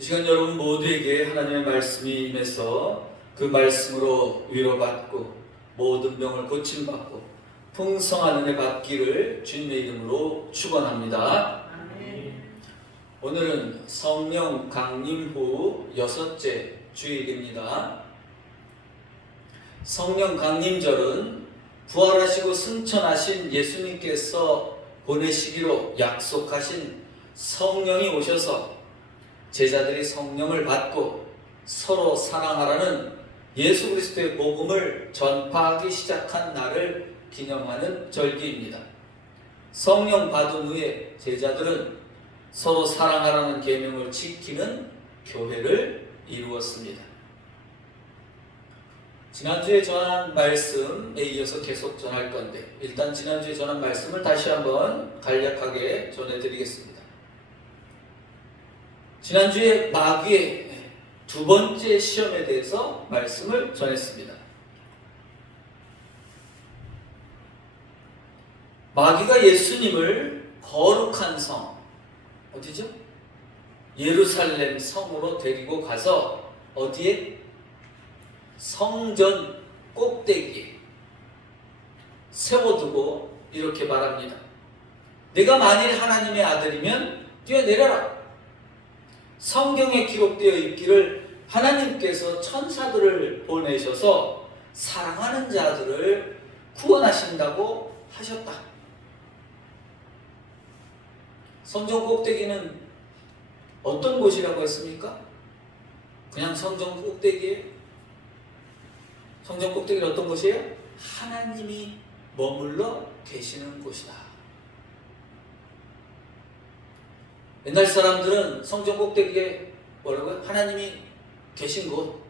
이 시간 여러분 모두에게 하나님의 말씀이 임해서 그 말씀으로 위로받고 모든 병을 고침받고 풍성한 은혜 받기를 주님의 이름으로 축원합니다. 오늘은 성령 강림 후 6째 주일입니다. 성령 강림절은 부활하시고 승천하신 예수님께서 보내시기로 약속하신 성령이 오셔서 제자들이 성령을 받고 서로 사랑하라는 예수 그리스도의 복음을 전파하기 시작한 날을 기념하는 절기입니다. 성령 받은 후에 제자들은 서로 사랑하라는 계명을 지키는 교회를 이루었습니다. 지난주에 전한 말씀에 이어서 계속 전할 건데 일단 지난주에 전한 말씀을 다시 한번 간략하게 전해드리겠습니다. 지난주에 마귀의 두 번째 시험에 대해서 말씀을 전했습니다. 마귀가 예수님을 거룩한 성, 어디죠? 예루살렘 성으로 데리고 가서 어디에? 성전 꼭대기에 세워두고 이렇게 말합니다. 내가 만일 하나님의 아들이면 뛰어내려라. 성경에 기록되어 있기를 하나님께서 천사들을 보내셔서 사랑하는 자들을 구원하신다고 하셨다. 성전 꼭대기는 어떤 곳이라고 했습니까? 그냥 성전 꼭대기에? 성전 꼭대기는 어떤 곳이에요? 하나님이 머물러 계시는 곳이다. 옛날 사람들은 성전 꼭대기에 뭐라고요? 하나님이 계신 곳,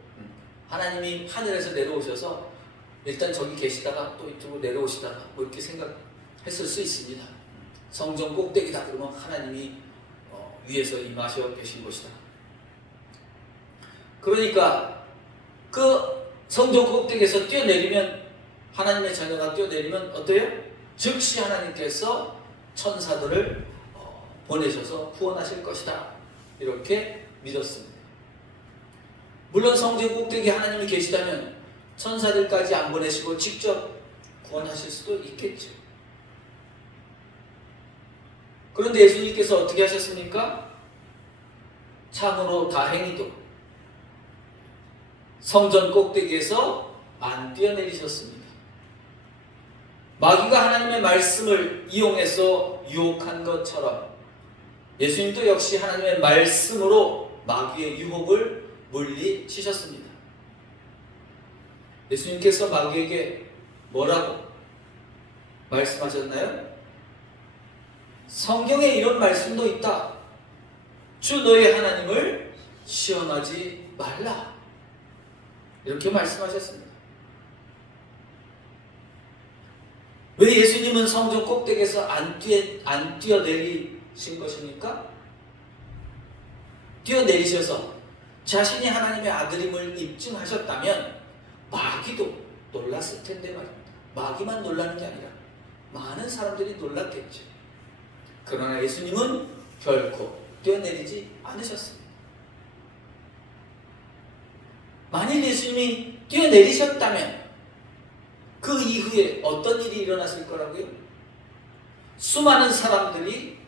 하나님이 하늘에서 내려오셔서 일단 저기 계시다가 또 이쪽으로 내려오시다가 뭐 이렇게 생각했을 수 있습니다. 성전 꼭대기다 그러면 하나님이 위에서 임하셔 계신 곳이다. 그러니까 그 성전 꼭대기에서 뛰어내리면 하나님의 자녀가 뛰어내리면 어때요? 즉시 하나님께서 천사들을 보내셔서 구원하실 것이다. 이렇게 믿었습니다. 물론 성전 꼭대기에 하나님이 계시다면 천사들까지 안 보내시고 직접 구원하실 수도 있겠죠. 그런데 예수님께서 어떻게 하셨습니까? 참으로 다행히도 성전 꼭대기에서 안 뛰어내리셨습니다. 마귀가 하나님의 말씀을 이용해서 유혹한 것처럼 예수님도 역시 하나님의 말씀으로 마귀의 유혹을 물리치셨습니다. 예수님께서 마귀에게 뭐라고 말씀하셨나요? 성경에 이런 말씀도 있다. 주 너의 하나님을 시험하지 말라. 이렇게 말씀하셨습니다. 왜 예수님은 성전 꼭대기에서 안 뛰어내리신 것입니까? 뛰어내리셔서 자신이 하나님의 아들임을 입증하셨다면 마귀도 놀랐을 텐데 말입니다. 마귀만 놀라는 게 아니라 많은 사람들이 놀랐겠죠. 그러나 예수님은 결코 뛰어내리지 않으셨습니다. 만일 예수님이 뛰어내리셨다면 그 이후에 어떤 일이 일어났을 거라고요? 수많은 사람들이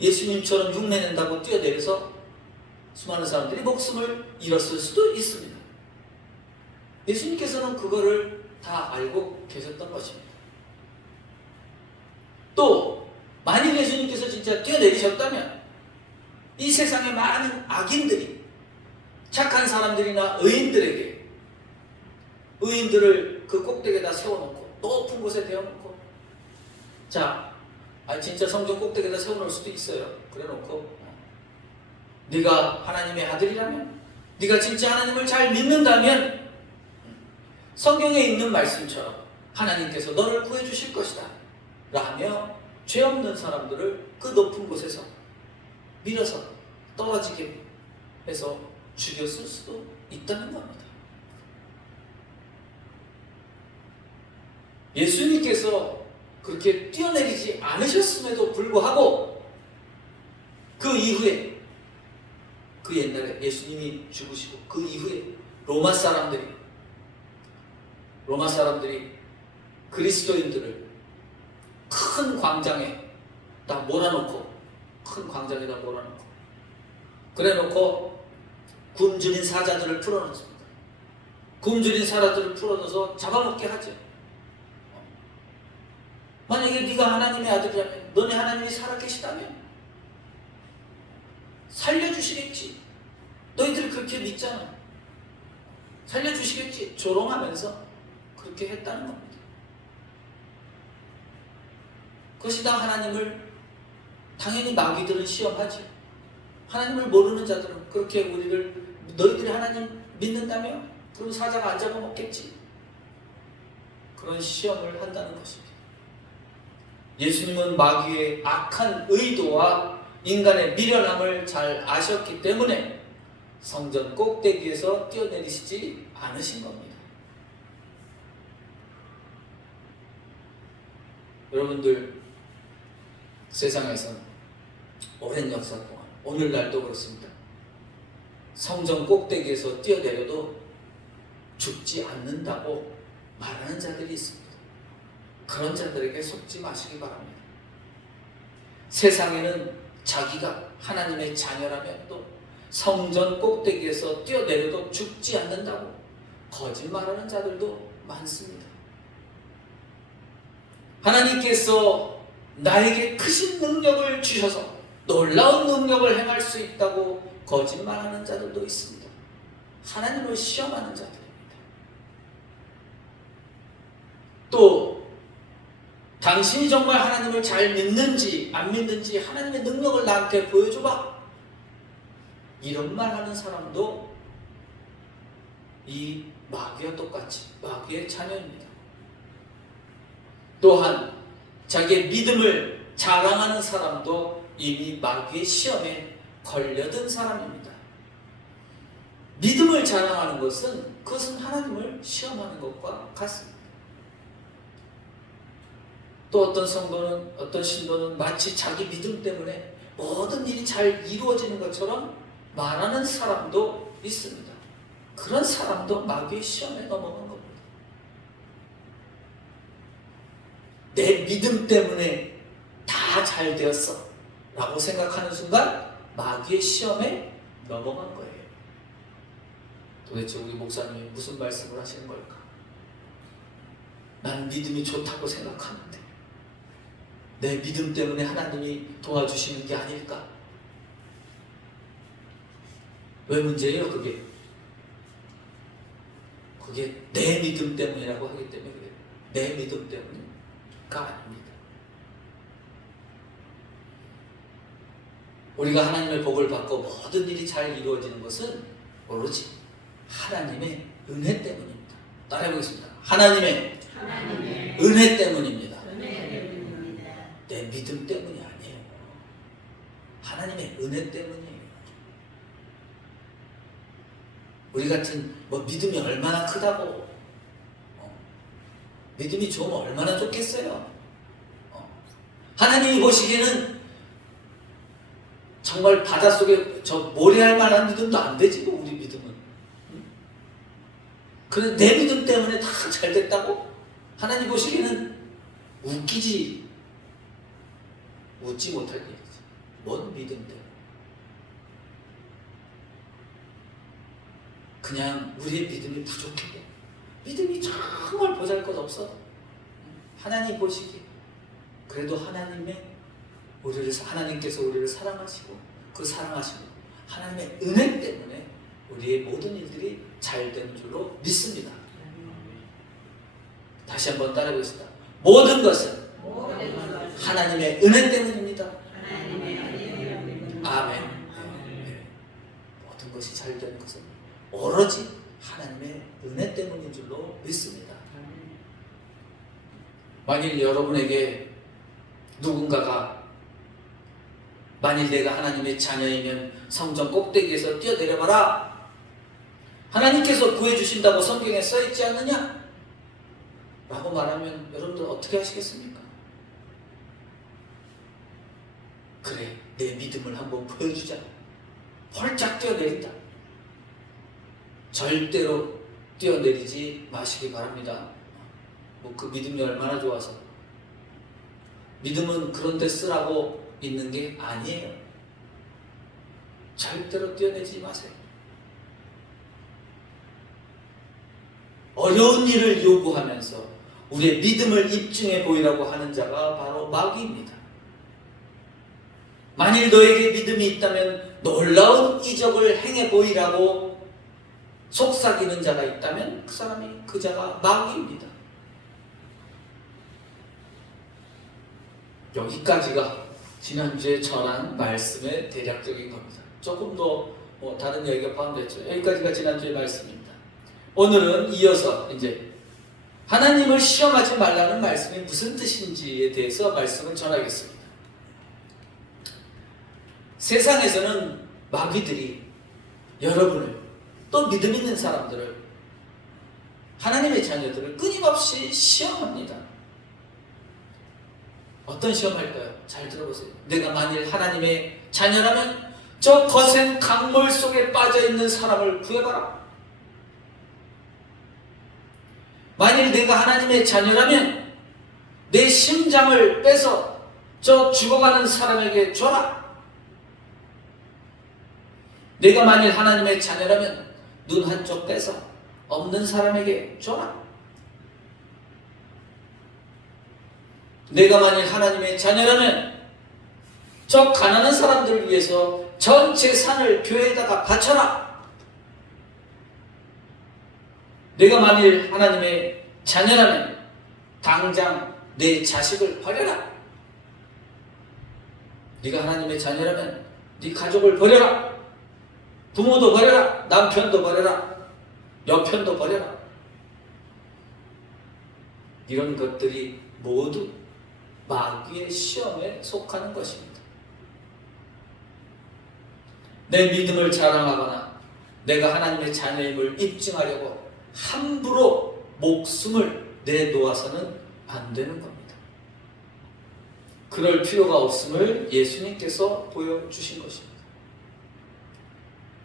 예수님처럼 흉내낸다고 뛰어내려서 수많은 사람들이 목숨을 잃었을 수도 있습니다. 예수님께서는 그거를 다 알고 계셨던 것입니다. 또 만일 예수님께서 진짜 뛰어내리셨다면 이 세상의 많은 악인들이 착한 사람들이나 의인들에게 의인들을 그 꼭대기에다 세워놓고 높은 곳에 대어놓고 자, 진짜 성전 꼭대기에다 세워놓을 수도 있어요. 그래놓고 네가 하나님의 아들이라면 네가 진짜 하나님을 잘 믿는다면 성경에 있는 말씀처럼 하나님께서 너를 구해주실 것이다 라며 죄 없는 사람들을 그 높은 곳에서 밀어서 떨어지게 해서 죽였을 수도 있다는 겁니다. 예수님께서 그렇게 뛰어내리지 않으셨음에도 불구하고 그 이후에 그 옛날에 예수님이 죽으시고 그 이후에 로마 사람들이 그리스도인들을 큰 광장에다 몰아놓고 그래놓고 굶주린 사자들을 풀어놓습니다. 굶주린 사자들을 풀어넣어서 잡아먹게 하죠. 만약에 네가 하나님의 아들이라면, 너네 하나님이 살아계시다면 살려주시겠지. 너희들이 그렇게 믿잖아. 살려주시겠지. 조롱하면서 그렇게 했다는 겁니다. 그것이 다 하나님을, 당연히 마귀들은 시험하지. 하나님을 모르는 자들은 그렇게 우리를, 너희들이 하나님 믿는다며? 그럼 사자가 안 잡아먹겠지. 그런 시험을 한다는 것입니다. 예수님은 마귀의 악한 의도와 인간의 미련함을 잘 아셨기 때문에 성전 꼭대기에서 뛰어내리시지 않으신 겁니다. 여러분들, 세상에서는 오랜 역사 동안, 오늘날도 그렇습니다. 성전 꼭대기에서 뛰어내려도 죽지 않는다고 말하는 자들이 있습니다. 그런 자들에게 속지 마시기 바랍니다. 세상에는 자기가 하나님의 자녀라면 또 성전 꼭대기에서 뛰어내려도 죽지 않는다고 거짓말하는 자들도 많습니다. 하나님께서 나에게 크신 능력을 주셔서 놀라운 능력을 행할 수 있다고 거짓말하는 자들도 있습니다. 하나님을 시험하는 자들입니다. 또 당신이 정말 하나님을 잘 믿는지 안 믿는지 하나님의 능력을 나한테 보여줘봐, 이런 말 하는 사람도 이 마귀와 똑같이 마귀의 자녀입니다. 또한 자기의 믿음을 자랑하는 사람도 이미 마귀의 시험에 걸려든 사람입니다. 믿음을 자랑하는 것은, 그것은 하나님을 시험하는 것과 같습니다. 또 어떤 성도는, 어떤 신도는 마치 자기 믿음 때문에 모든 일이 잘 이루어지는 것처럼 말하는 사람도 있습니다. 그런 사람도 마귀의 시험에 넘어간 겁니다. 내 믿음 때문에 다 잘 되었어 라고 생각하는 순간 마귀의 시험에 넘어간 거예요. 도대체 우리 목사님이 무슨 말씀을 하시는 걸까? 난 믿음이 좋다고 생각하는데 내 믿음 때문에 하나님이 도와주시는 게 아닐까? 왜 문제예요? 그게 내 믿음 때문이라고 하기 때문에 그래요. 내 믿음 때문이가 아닙니다. 우리가 하나님의 복을 받고 모든 일이 잘 이루어지는 것은 오로지 하나님의 은혜 때문입니다. 따라해보겠습니다. 하나님의 은혜 때문입니다. 내 믿음 때문이 아니에요. 하나님의 은혜 때문이에요. 우리 같은 믿음이 얼마나 크다고, 믿음이 좋으면 얼마나 좋겠어요. 하나님이 보시기에는 정말 바닷속에 저 모래알 만한 믿음도 안 되지 뭐, 우리 믿음은. 그런데 내 믿음 때문에 다 잘 됐다고? 하나님 보시기에는 웃지 못할 일이지. 뭔 믿음 때문에. 그냥 우리의 믿음이 부족해. 믿음이 정말 보잘것없어. 하나님 보시기에 그래도 하나님께서 우리를 사랑하시고 그 사랑하시고 하나님의 은혜 때문에 우리의 모든 일들이 잘 되는 줄로 믿습니다. 다시 한번 따라해보겠습니다. 모든 것은 하나님의 은혜 때문입니다. 아멘. 네. 모든 것이 잘 되는 것은 오로지 하나님의 은혜 때문인 줄로 믿습니다. 만일 여러분에게 누군가가, 만일 내가 하나님의 자녀이면 성전 꼭대기에서 뛰어내려봐라, 하나님께서 구해주신다고 성경에 써있지 않느냐? 라고 말하면 여러분들 어떻게 하시겠습니까? 그래, 내 믿음을 한번 보여주자. 펄짝 뛰어내린다. 절대로 뛰어내리지 마시기 바랍니다. 그 믿음이 얼마나 좋아서. 믿음은 그런 데 쓰라고 있는 게 아니에요. 절대로 뛰어내지 마세요. 어려운 일을 요구하면서 우리의 믿음을 입증해 보이라고 하는 자가 바로 마귀입니다. 만일 너에게 믿음이 있다면 놀라운 이적을 행해 보이라고 속삭이는 자가 있다면 그 자가 마귀입니다. 여기까지가 지난주에 전한 말씀의 대략적인 겁니다. 조금 더 다른 얘기가 포함됐죠. 여기까지가 지난주의 말씀입니다. 오늘은 이어서 이제 하나님을 시험하지 말라는 말씀이 무슨 뜻인지에 대해서 말씀을 전하겠습니다. 세상에서는 마귀들이 여러분을, 또 믿음 있는 사람들을, 하나님의 자녀들을 끊임없이 시험합니다. 어떤 시험할까요? 잘 들어보세요. 내가 만일 하나님의 자녀라면 저 거센 강물 속에 빠져있는 사람을 구해봐라. 만일 내가 하나님의 자녀라면 내 심장을 빼서 저 죽어가는 사람에게 줘라. 내가 만일 하나님의 자녀라면 눈 한쪽 빼서 없는 사람에게 줘라. 내가 만일 하나님의 자녀라면 저 가난한 사람들을 위해서 전 재산을 교회에다가 바쳐라. 내가 만일 하나님의 자녀라면 당장 내 자식을 버려라. 네가 하나님의 자녀라면 네 가족을 버려라. 부모도 버려라. 남편도 버려라. 여편도 버려라. 이런 것들이 모두 마귀의 시험에 속하는 것입니다. 내 믿음을 자랑하거나 내가 하나님의 자녀임을 입증하려고 함부로 목숨을 내놓아서는 안 되는 겁니다. 그럴 필요가 없음을 예수님께서 보여주신 것입니다.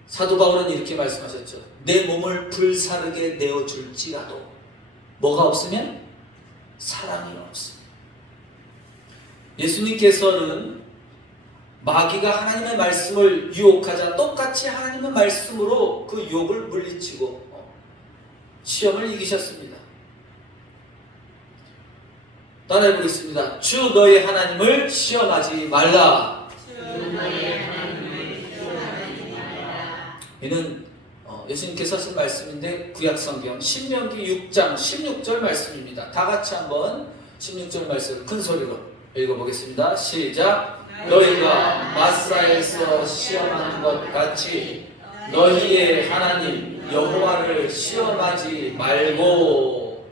사도 바울은 이렇게 말씀하셨죠. 내 몸을 불사르게 내어줄지라도 뭐가 없으면 사랑이 없습니다. 예수님께서는 마귀가 하나님의 말씀을 유혹하자 똑같이 하나님의 말씀으로 그 유혹을 물리치고 시험을 이기셨습니다. 따라해 보겠습니다. 주 너의 하나님을 시험하지 말라. 이는 예수님께서 하신 말씀인데 구약성경 신명기 6장 16절 말씀입니다. 다 같이 한번 16절 말씀을 큰 소리로 읽어보겠습니다. 시작. 너희가 마사에서 시험한 것 같이 너희의 하나님 여호와를 시험하지 말고.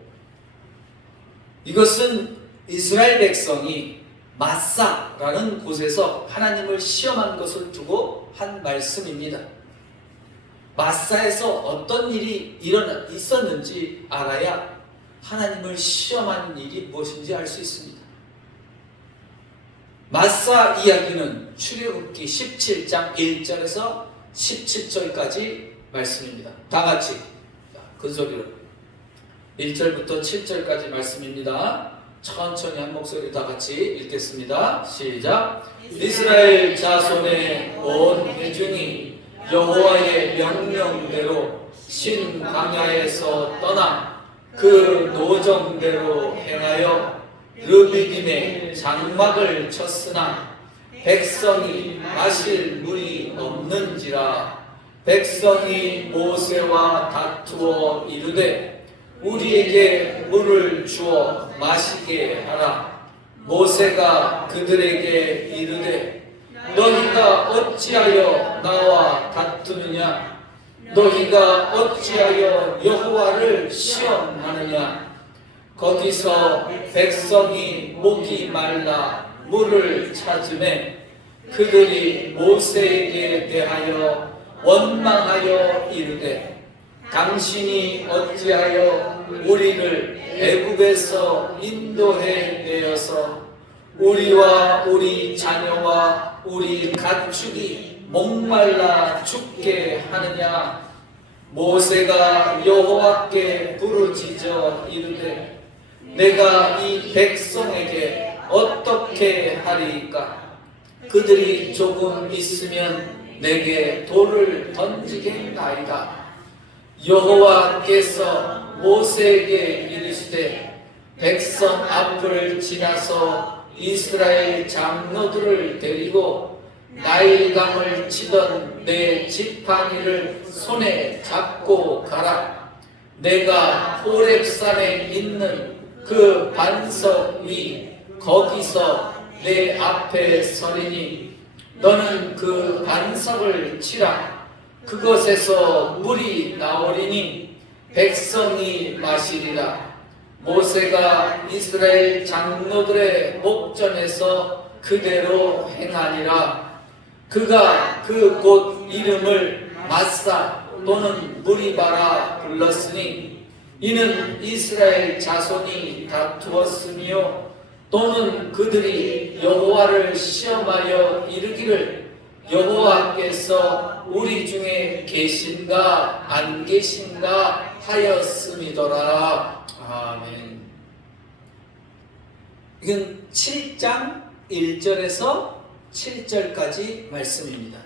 이것은 이스라엘 백성이 마사라는 곳에서 하나님을 시험한 것을 두고 한 말씀입니다. 마사에서 어떤 일이 있었는지 알아야 하나님을 시험한 일이 무엇인지 알 수 있습니다. 마사 이야기는 출애굽기 17장 1절에서 17절까지 말씀입니다. 다 같이 큰 소리로 1절부터 7절까지 말씀입니다. 천천히 한 목소리 다 같이 읽겠습니다. 시작. 이스라엘 자손의 온 회중이 여호와의 명령대로 신 광야에서 떠나 그 노정대로 행하여 르비딤에 장막을 쳤으나 백성이 마실 물이 없는지라. 백성이 모세와 다투어 이르되 우리에게 물을 주어 마시게 하라. 모세가 그들에게 이르되 너희가 어찌하여 나와 다투느냐? 너희가 어찌하여 여호와를 시험하느냐? 거기서 백성이 목이 말라 물을 찾으매 그들이 모세에게 대하여 원망하여 이르되 당신이 어찌하여 우리를 애굽에서 인도해 내어서 우리와 우리 자녀와 우리 가축이 목말라 죽게 하느냐? 모세가 여호와께 부르짖어 이르되 내가 이 백성에게 어떻게 하리이까? 그들이 조금 있으면 내게 돌을 던지겠나이다. 여호와께서 모세에게 이르시되 백성 앞을 지나서 이스라엘 장로들을 데리고 나일강을 치던 내 지팡이를 손에 잡고 가라. 내가 호렙산에 있는 그 반석 위 거기서 내 앞에 서리니 너는 그 반석을 치라. 그것에서 물이 나오리니 백성이 마시리라. 모세가 이스라엘 장로들의 목전에서 그대로 행하니라. 그가 그 곳 이름을 마사 또는 무리바라 불렀으니 이는 이스라엘 자손이 다투었으며 또는 그들이 여호와를 시험하여 이르기를 여호와께서 우리 중에 계신가 안 계신가 하였음이더라. 아멘. 이건 7장 1절에서 7절까지 말씀입니다.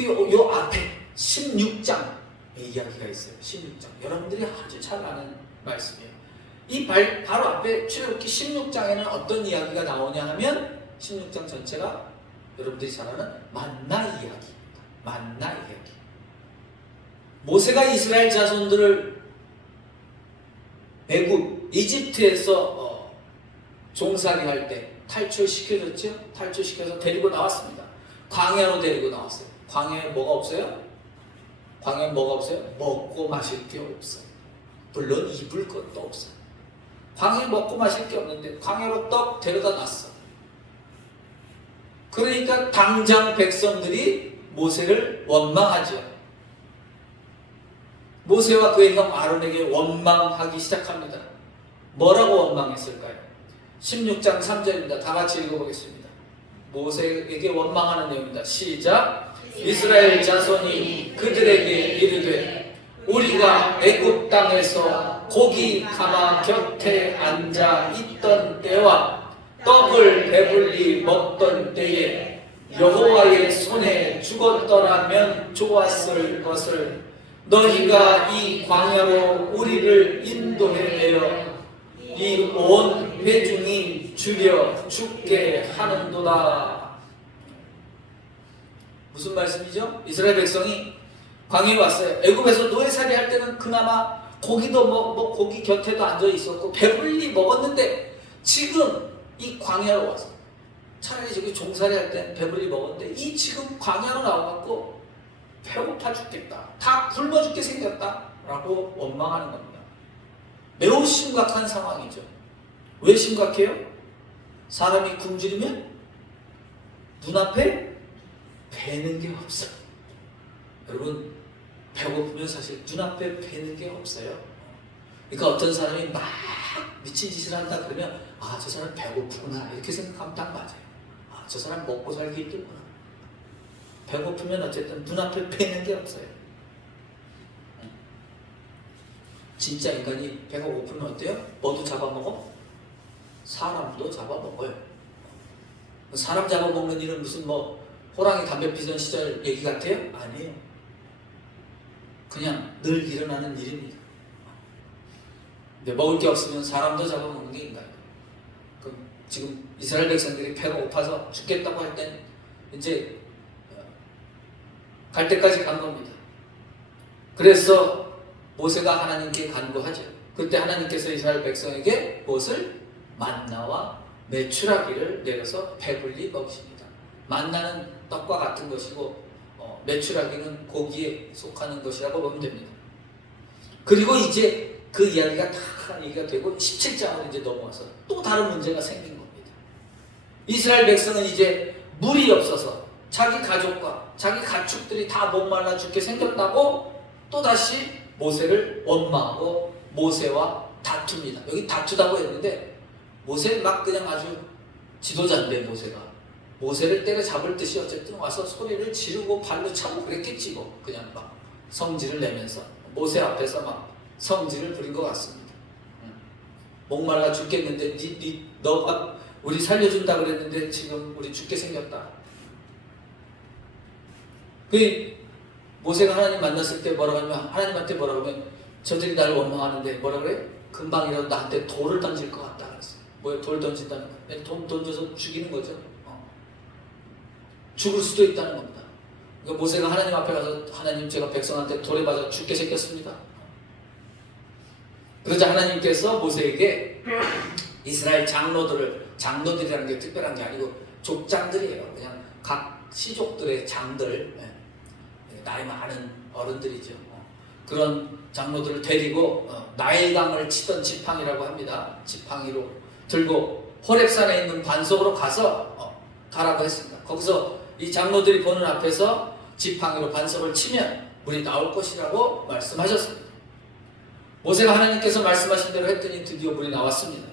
요 앞에 16장의 이야기가 있어요. 16장. 여러분들이 아주 잘 아는 말씀이에요. 이 바로 앞에 출애굽기 16장에는 어떤 이야기가 나오냐 하면 16장 전체가 여러분들이 잘 아는 만나 이야기입니다. 만나 이야기. 모세가 이스라엘 자손들을 애굽, 이집트에서 종살이 할 때 탈출시켜줬죠? 탈출시켜서 데리고 나왔습니다. 광야로 데리고 나왔어요. 광야에 뭐가 없어요? 광야에 뭐가 없어요? 먹고 마실 게 없어요. 물론 입을 것도 없어요. 광야에 먹고 마실 게 없는데 광야로 떡 데려다 놨어. 그러니까 당장 백성들이 모세를 원망하죠. 모세와 그의 형 아론에게 원망하기 시작합니다. 뭐라고 원망했을까요? 16장 3절입니다. 다 같이 읽어보겠습니다. 모세에게 원망하는 내용입니다. 시작. 이스라엘 자손이 그들에게 이르되 우리가 애굽 땅에서 고기 가마 곁에 앉아 있던 때와 떡을 배불리 먹던 때에 여호와의 손에 죽었더라면 좋았을 것을 너희가 이 광야로 우리를 인도해내어 이 온 회중이 죽여 죽게 하는도다. 무슨 말씀이죠? 이스라엘 백성이 광야에 왔어요. 애굽에서 노예살이 할 때는 그나마 고기도 뭐 고기 곁에도 앉아 있었고 배불리 먹었는데 지금 이 광야로 와서 차라리 저기 종살이 할 때는 배불리 먹었는데 이 지금 광야로 나와갖고 배고파 죽겠다. 다 굶어 죽게 생겼다. 라고 원망하는 겁니다. 매우 심각한 상황이죠. 왜 심각해요? 사람이 굶주리면 눈앞에 배는 게 없어요. 여러분 배고프면 사실 눈앞에 배는 게 없어요. 그러니까 어떤 사람이 막 미친 짓을 한다 그러면 아, 저 사람 배고프구나 이렇게 생각하면 딱 맞아요. 아, 저 사람 먹고 살기 힘들구나. 배고프면 어쨌든 눈앞에 배는 게 없어요. 진짜 인간이 배가 고프면 어때요? 뭐도 잡아먹어? 사람도 잡아먹어요. 사람 잡아먹는 일은 무슨 뭐 호랑이 담배 피던 시절 얘기 같아요? 아니에요. 그냥 늘 일어나는 일입니다. 근데 먹을 게 없으면 사람도 잡아먹는 게 인간이에요. 그럼 지금 이스라엘 백성들이 배가 고파서 죽겠다고 할 땐 이제 갈 때까지 간 겁니다. 그래서 모세가 하나님께 간구하죠. 그때 하나님께서 이스라엘 백성에게 무엇을? 만나와 메추라기를 내려서 배불리 먹이십니다. 만나는 떡과 같은 것이고 메추라기는 고기에 속하는 것이라고 보면 됩니다. 그리고 이제 그 이야기가 다 얘기가 되고 17장으로 이제 넘어와서 또 다른 문제가 생긴 겁니다. 이스라엘 백성은 이제 물이 없어서 자기 가족과 자기 가축들이 다 목말라 죽게 생겼다고 또다시 모세를 원망하고 모세와 다툽니다. 여기 다투다고 했는데 모세는 막 그냥 아주 지도자인데 모세가 모세를 때려잡을 듯이 어쨌든 와서 소리를 지르고 발로 차고 그랬겠지 뭐. 그냥 막 성질을 내면서 모세 앞에서 막 성질을 부린 것 같습니다. 목말라 죽겠는데 너가 우리 살려준다 그랬는데 지금 우리 죽게 생겼다. 그 모세가 하나님 만났을 때 뭐라고 하냐면 하나님한테 뭐라고 하면 저들이 나를 원망하는데 뭐라 그래? 금방이라도 나한테 돌을 던질 것 같다 그랬어요. 뭐야 돌 던진다는 거? 돈 던져서 죽이는 거죠. 죽을 수도 있다는 겁니다. 그러니까 모세가 하나님 앞에 가서 하나님 제가 백성한테 돌에 맞아 죽게 생겼습니다. 그러자 하나님께서 모세에게 이스라엘 장로들이라는 게 특별한 게 아니고 족장들이에요. 그냥 각 시족들의 장들, 나이 많은 어른들이죠. 그런 장로들을 데리고 나일강을 치던 지팡이라고 합니다. 지팡이로 들고 호렙산에 있는 반석으로 가서 가라고 했습니다. 거기서 이 장로들이 보는 앞에서 지팡이로 반석을 치면 물이 나올 것이라고 말씀하셨습니다. 모세가 하나님께서 말씀하신 대로 했더니 드디어 물이 나왔습니다.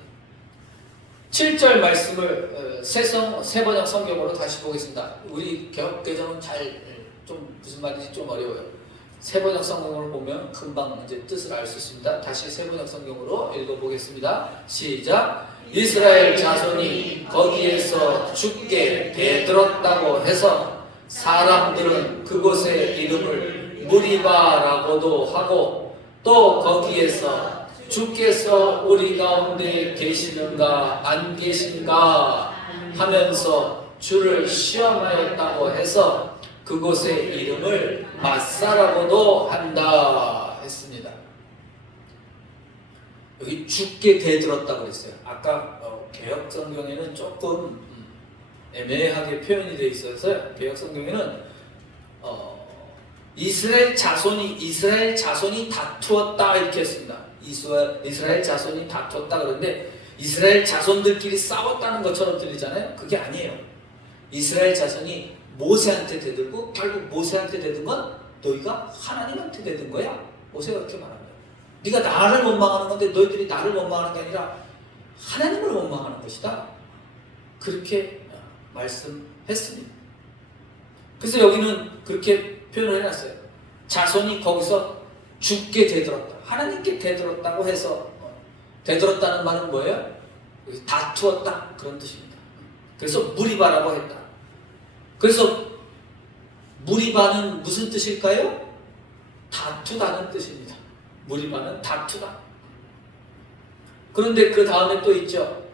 7절 말씀을 새 번역 성경으로 다시 보겠습니다. 우리 개혁개정은 좀 무슨 말인지 좀 어려워요. 새 번역 성경으로 보면 금방 이제 뜻을 알 수 있습니다. 다시 새 번역 성경으로 읽어보겠습니다. 시작. 이스라엘 자손이 거기에서 죽게 대들었다고 해서 사람들은 그곳의 이름을 무리바라고도 하고 또 거기에서 주께서 우리 가운데 계시는가 안 계신가 하면서 주를 시험하였다고 해서 그곳의 이름을 마사라고도 한다 했습니다. 여기 죽게 대들었다고 했어요. 아까 개혁 성경에는 조금 애매하게 표현이 되어 있어서 개혁 성경에는 이스라엘 자손이 다투었다 이렇게 했습니다. 이스라엘 자손이 다투었다 그런데 이스라엘 자손들끼리 싸웠다는 것처럼 들리잖아요. 그게 아니에요. 이스라엘 자손이 모세한테 대들고 결국 모세한테 대든 건 너희가 하나님한테 대든 거야. 모세가 그렇게 말합니다. 네가 나를 원망하는 건데 너희들이 나를 원망하는 게 아니라 하나님을 원망하는 것이다. 그렇게 말씀했습니다. 그래서 여기는 그렇게 표현을 해놨어요. 자손이 거기서 죽게 대들었다. 하나님께 대들었다고 해서 대들었다는 말은 뭐예요? 다투었다 그런 뜻입니다. 그래서 무리바라고 했다. 그래서 무리바는 무슨 뜻일까요? 다투다는 뜻입니다. 무리바는 다투다. 그런데 그 다음에 또 있죠.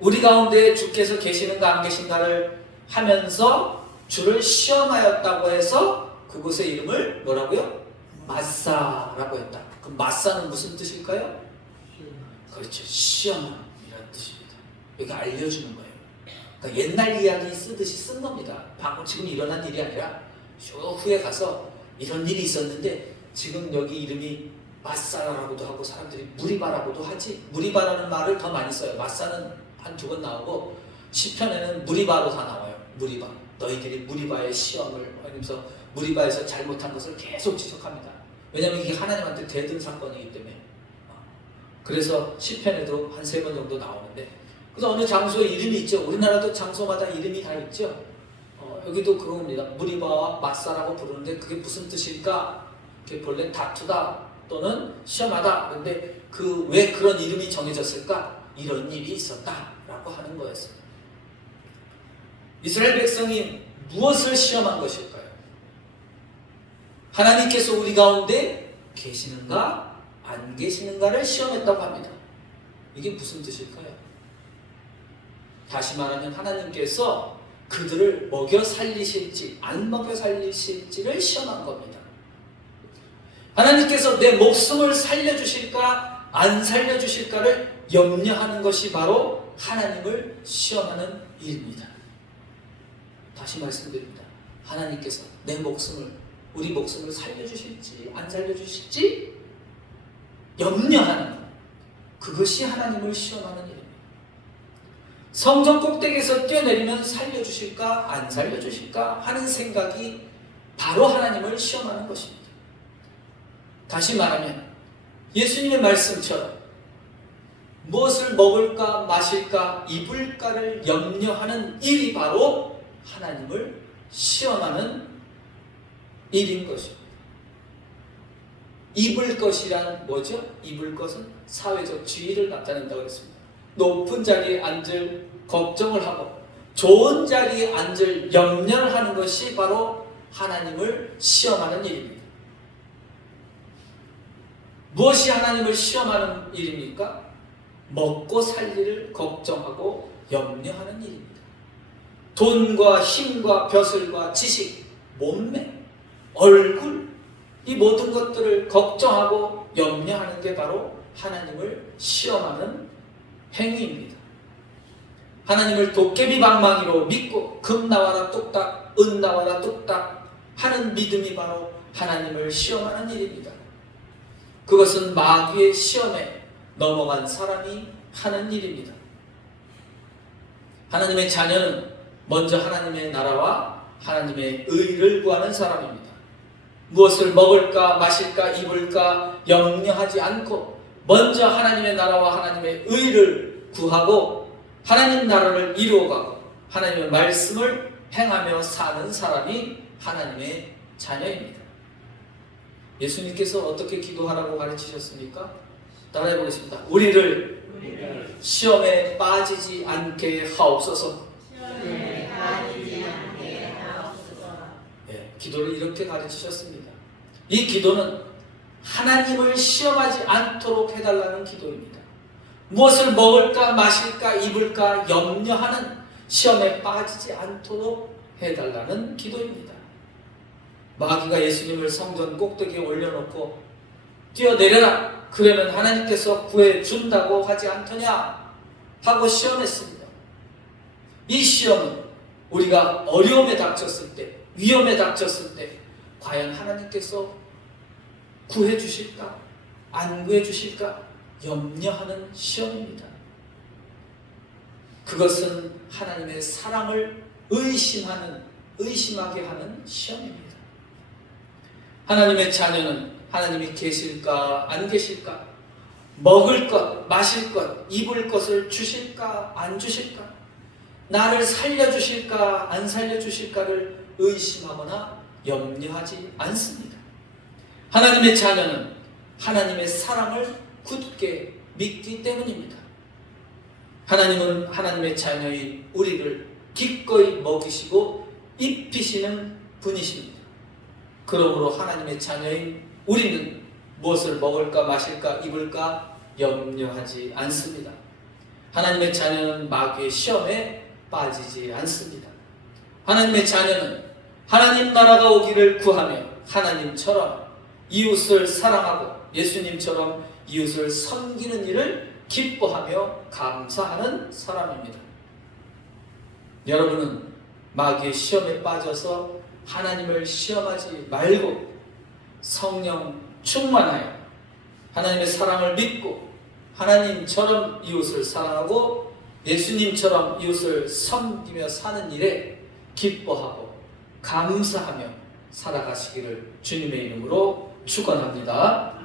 우리 가운데 주께서 계시는가 안 계신가를 하면서 주를 시험하였다고 해서 그곳의 이름을 뭐라고요? 마사라고 했다. 그럼 마사는 무슨 뜻일까요? 그렇죠. 시험이라는 뜻입니다. 여기 알려주는 거예요. 그러니까 옛날 이야기 쓰듯이 쓴 겁니다. 방금 지금 일어난 일이 아니라 쭉 후에 가서 이런 일이 있었는데 지금 여기 이름이 마사라고도 하고 사람들이 무리바라고도 하지. 무리바라는 말을 더 많이 써요. 마사는 한 두 번 나오고 시편에는 무리바로 다 나와요. 무리바. 너희들이 무리바의 시험을 하면서 무리바에서 잘못한 것을 계속 지적합니다. 왜냐하면 이게 하나님한테 대든 사건이기 때문에. 그래서 시편에도 한 3번 정도 나오는데 그래서 어느 장소에 이름이 있죠. 우리나라도 장소마다 이름이 다 있죠. 여기도 그겁니다. 무리바와 마사라고 부르는데 그게 무슨 뜻일까? 그게 본래 다투다 또는 시험하다. 그런데 왜 그런 이름이 정해졌을까? 이런 일이 있었다라고 하는 거였습니다. 이스라엘 백성이 무엇을 시험한 것일까요? 하나님께서 우리 가운데 계시는가 안 계시는가를 시험했다고 합니다. 이게 무슨 뜻일까요? 다시 말하면 하나님께서 그들을 먹여 살리실지 안 먹여 살리실지를 시험한 겁니다. 하나님께서 내 목숨을 살려주실까 안 살려주실까를 염려하는 것이 바로 하나님을 시험하는 일입니다. 다시 말씀드립니다. 하나님께서 우리 목숨을 살려주실지 안 살려주실지 염려하는 것, 그것이 하나님을 시험하는 일입니다. 성전 꼭대기에서 뛰어내리면 살려주실까 안 살려주실까 하는 생각이 바로 하나님을 시험하는 것입니다. 다시 말하면 예수님의 말씀처럼 무엇을 먹을까 마실까 입을까를 염려하는 일이 바로 하나님을 시험하는 일인 것입니다. 입을 것이란 뭐죠? 입을 것은 사회적 지위를 나타낸다고 했습니다. 높은 자리에 앉을 걱정을 하고 좋은 자리에 앉을 염려를 하는 것이 바로 하나님을 시험하는 일입니다. 무엇이 하나님을 시험하는 일입니까? 먹고 살 일을 걱정하고 염려하는 일입니다. 돈과 힘과 벼슬과 지식, 몸매, 얼굴, 이 모든 것들을 걱정하고 염려하는 게 바로 하나님을 시험하는 행위입니다. 하나님을 도깨비 방망이로 믿고 금 나와라 뚝딱, 은 나와라 뚝딱 하는 믿음이 바로 하나님을 시험하는 일입니다. 그것은 마귀의 시험에 넘어간 사람이 하는 일입니다. 하나님의 자녀는 먼저 하나님의 나라와 하나님의 의를 구하는 사람입니다. 무엇을 먹을까 마실까 입을까 염려하지 않고 먼저 하나님의 나라와 하나님의 의를 구하고 하나님 나라를 이루어가고 하나님의 말씀을 행하며 사는 사람이 하나님의 자녀입니다. 예수님께서 어떻게 기도하라고 가르치셨습니까? 따라해 보겠습니다. 우리를 시험에 빠지지 않게 하옵소서. 네, 기도를 이렇게 가르치셨습니다. 이 기도는 하나님을 시험하지 않도록 해달라는 기도입니다. 무엇을 먹을까 마실까 입을까 염려하는 시험에 빠지지 않도록 해달라는 기도입니다. 마귀가 예수님을 성전 꼭대기에 올려놓고 뛰어내려라 그러면 하나님께서 구해준다고 하지 않더냐 하고 시험했습니다. 이 시험은 우리가 어려움에 닥쳤을 때 위험에 닥쳤을 때 과연 하나님께서 구해주실까 안 구해주실까 염려하는 시험입니다. 그것은 하나님의 사랑을 의심하게 하는 시험입니다. 하나님의 자녀는 하나님이 계실까 안 계실까 먹을 것 마실 것 입을 것을 주실까 안 주실까 나를 살려주실까 안 살려주실까를 의심하거나 염려하지 않습니다. 하나님의 자녀는 하나님의 사랑을 굳게 믿기 때문입니다. 하나님은 하나님의 자녀인 우리를 기꺼이 먹이시고 입히시는 분이십니다. 그러므로 하나님의 자녀인 우리는 무엇을 먹을까 마실까 입을까 염려하지 않습니다. 하나님의 자녀는 마귀의 시험에 빠지지 않습니다. 하나님의 자녀는 하나님 나라가 오기를 구하며 하나님처럼 이웃을 사랑하고 예수님처럼 이웃을 섬기는 일을 기뻐하며 감사하는 사람입니다. 여러분은 마귀의 시험에 빠져서 하나님을 시험하지 말고 성령 충만하여 하나님의 사랑을 믿고 하나님처럼 이웃을 사랑하고 예수님처럼 이웃을 섬기며 사는 일에 기뻐하고 감사하며 살아가시기를 주님의 이름으로 축원합니다.